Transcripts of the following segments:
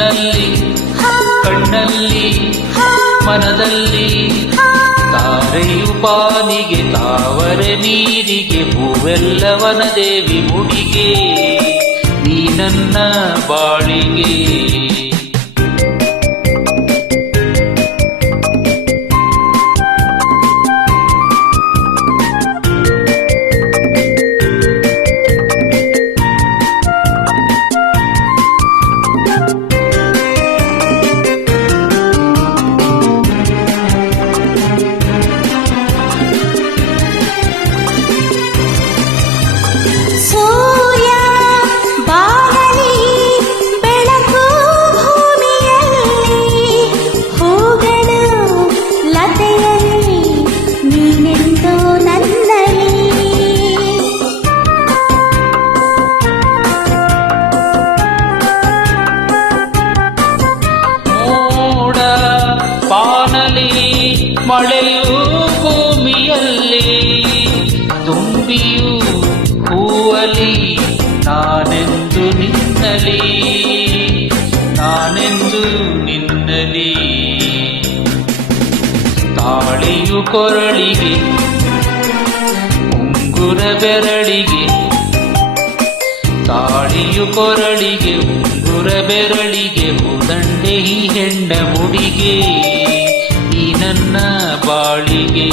ನಿನ್ನಲ್ಲಿ ಕಣ್ಣಲ್ಲಿ ಮನದಲ್ಲಿ ತಾರೆಯು ಪಾನಿಗೆ ತಾವರೆ ನೀರಿಗೆ ಹೂವೆಲ್ಲವನ ದೇವಿ ಮುಡಿಗೆ ನೀ ನನ್ನ ಬಾಳಿಗೆ ಮಳೆಯು ಭೂಮಿಯಲ್ಲಿ ತುಂಬಿಯು ಹೂವಲಿ ನಾನೆಂದು ನಿನ್ನಲಿ ತಾಳಿಯು ಕೊರಳಿಗೆ ಉಂಗುರ ಬೆರಳಿಗೆ ತಾಳಿಯು ಕೊರಳಿಗೆ ಉಂಗುರ ಬೆರಳಿಗೆ ಹೂದಂಡೆ ಈ ಹೆಣ್ಣ ಮುಡಿಗೆ ಈ ನನ್ನ ಬಾಳಿಗೆ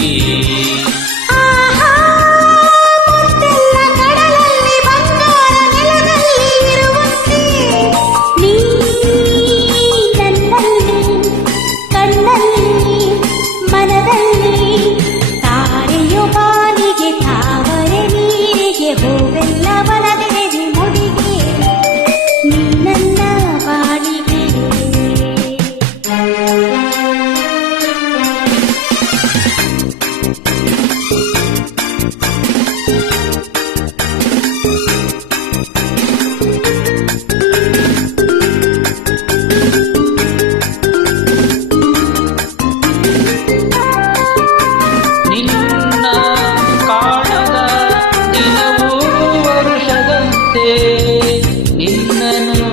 ನಿನ್ನನು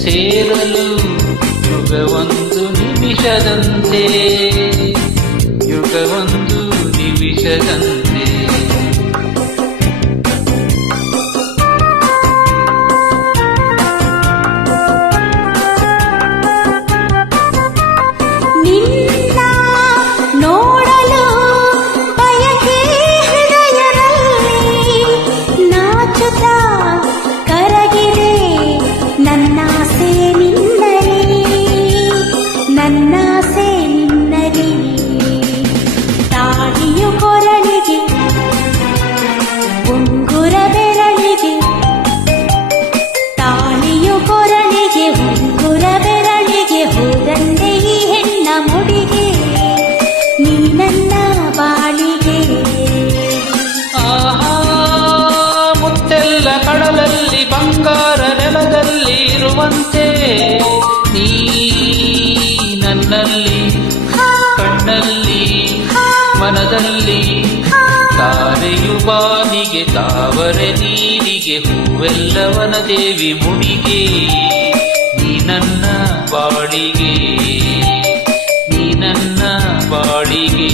ಸೇರಲು ಯುಗವೊಂದು ನಿಮಿಷದಂತೆ ಯುಗವೊಂದು ನಿಮಿಷದಂತೆ ಬಂಗಾರ ನೆಲದಲ್ಲಿ ಇರುವಂತೆ ನೀ ನನ್ನಲ್ಲಿ ಕಣ್ಣಲ್ಲಿ ಮನದಲ್ಲಿ ತಾರೆಯು ಬಾನಿಗೆ ತಾವರೆ ನೀರಿಗೆ ಹೂವೆಲ್ಲವನ ದೇವಿ ಮುಡಿಗೆ ನೀ ನನ್ನ ಬಾಳಿಗೆ ನೀ ನನ್ನ ಬಾಳಿಗೆ